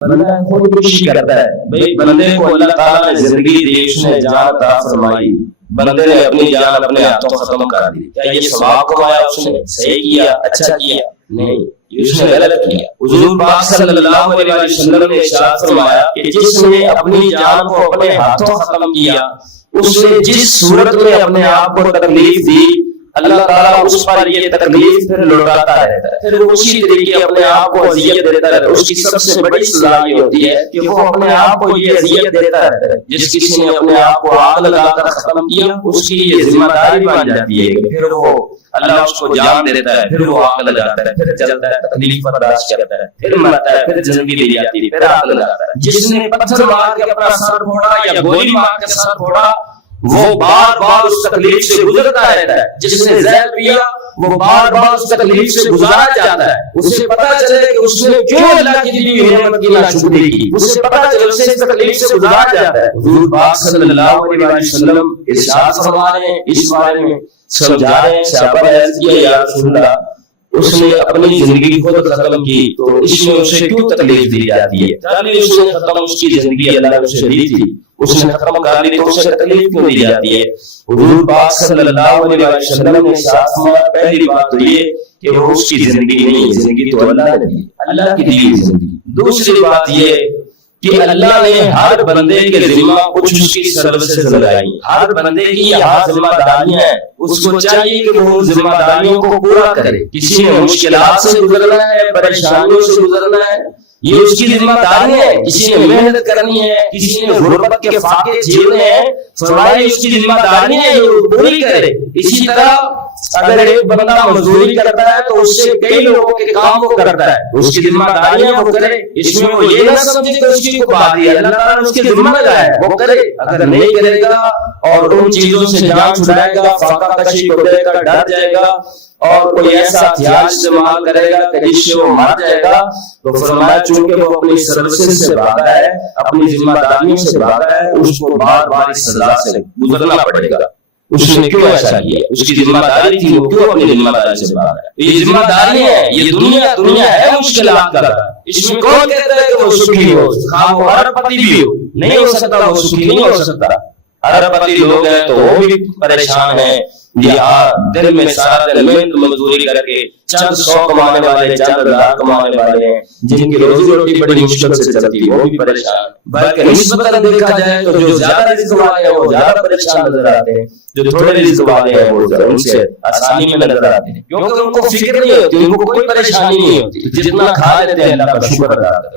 بندہ خودکشی کرتا ہے. بھئی بندے کو اللہ تعالیٰ نے زندگی دی، اس نے جان عطا فرمائی، بندے نے اپنی جان اپنے ہاتھوں ختم کر دی. کیا یہ ثواب کمایا اس نے؟ صحیح کیا، اچھا کیا؟ نہیں، اس نے غلط کیا. حضور پاک صلی اللہ علیہ وسلم نے ارشاد فرمایا کہ جس نے اپنی جان کو اپنے ہاتھوں ختم کیا، اس نے جس صورت میں اپنے آپ کو تکلیف دی، اللہ تعالیٰ اس پر یہ تکلیف پھر لوٹاتا رہتا ہے، پھر وہ اسی طریقے اپنے آپ کو اذیت دیتا رہتا ہے. اس کی سب سے بڑی سزا یہ ہوتی ہے کہ وہ اپنے آپ کو یہ اذیت دیتا رہتا ہے. جس کسی نے اپنے آپ کو آگ لگا کر ختم کیا، اس کی یہ ذمہ داری بن جاتی ہے کہ پھر وہ اللہ اس کو جان دیتا ہے، پھر وہ آگ لگاتا ہے، پھر جلتا ہے، تکلیف برداشت کرتا ہے، پھر مرتا ہے، پھر زندگی دی جاتی ہے، پھر آگ لگاتا ہے. جس نے پتھر مار کے اپنا سر پھوڑا یا گولی مار کے سر پھوڑا، وہ بار بار اس تکلیف سے گزرتا رہتا ہے. جس نے زہر پیا، وہ بار بار اس تکلیف سے گزارا جاتا ہے. اسے پتا چلے کہ اس نے کیوں اللہ کی دی ہوئی نعمت کی ناشکری کی، اسے پتا چلے اسے اس تکلیف سے گزارا جاتا ہے. حضور پاک صلی اللہ علیہ وسلم ارشاد فرما رہے ہیں، اس بارے میں سمجھا رہے ہیں. صحابہ نے عرض کیا، یا رسول اللہ، اس نے اپنی زندگی خود ختم کی تو اس میں اسے کیوں تکلیف دی جاتی ہے؟ چاہیے اس نے ختم اس کی زندگی اللہ نے اسے دی تھی، اس نے ختم کر لی تو اسے تکلیف کیوں دی جاتی ہے؟ حضور پاک صلی اللہ علیہ وسلم نے ارشاد فرمایا، پہلی بات تو یہ کہ وہ اس کی زندگی نہیں، زندگی تو اللہ نے دی، اللہ کی دی ہوئی زندگی. دوسری بات یہ کہ اللہ نے ہر بندے کے ذمہ کچھ اس کی سروسز لگائی. ہر بندے کی یہاں ذمہ داریاں ہیں، اس کو چاہیے کہ وہ ذمہ داریوں کو پورا کرے. کسی نے مشکلات سے گزرنا ہے، پریشانیوں سے گزرنا ہے، یہ اس کی ذمہ داری ہے. کسی نے محنت کرنی ہے، کسی نے غربت کے فاقے جھیلنے ہیں، فرمایا اس کی ذمہ داری ہے یہ پوری کرے. اسی طرح اگر ایک بندہ مزدوری کرتا ہے تو اس سے کئی لوگوں کے کام وہ کرتا ہے، اس کی ذمہ داریاں وہ کرے. اس میں وہ یہ نہ سمجھے کہ اس کی کو بات ہے، اللہ تعالیٰ نے اس کی ذمہ لگایا ہے وہ کرے. اگر نہیں کرے گا اور ان چیزوں سے جان چھڑائے گا، فاقہ کشی کو دے گا، ڈر جائے گا اور کوئی ایسا ہتھیار استعمال کرے گا کہ جس سے وہ مر جائے گا، تو فرمایا چونکہ وہ اپنی سروسز سے بھاگا ہے، اپنی ذمہ داریوں سے بھاگا ہے، اس کو بار بار اس سزا سے گزرنا پڑے گا. اس نے کیوں ایسا کیا؟ اس کی ذمہ داری تھی، وہ کیوں اپنی ذمہ داری سے بھاگا ہے؟ یہ ذمہ داری ہے، یہ دنیا ہے مشکلات کا. اس میں کون کہتا ہے کہ وہ سکھی ہو؟ خواہ وہ ارب پتی بھی ہو، نہیں ہو سکتا، وہ سکھی نہیں ہو سکتا. ارب پتی لوگ ہیں تو وہ بھی پریشان ہیں، دن میں سارا دن محنت مزدوری کر کے چند سو کمانے والے، چند ہزار کمانے والے ہیں، جن کی روزی روٹی بڑی مشکل سے چلتی ہے، وہ بھی پریشان. بلکہ نسبتاً دیکھا جائے تو جو زیادہ رزق والے ہیں وہ زیادہ پریشان نظر آتے ہیں، جو تھوڑے رزق والے ہیں وہ ان سے آسانی میں نظر آتے ہیں، کیونکہ ان کو فکر نہیں ہوتی، ان کو کوئی پریشانی نہیں ہوتی. جتنا کھا لیتے ہیں اللہ کا شکر ادا کرتے ہیں.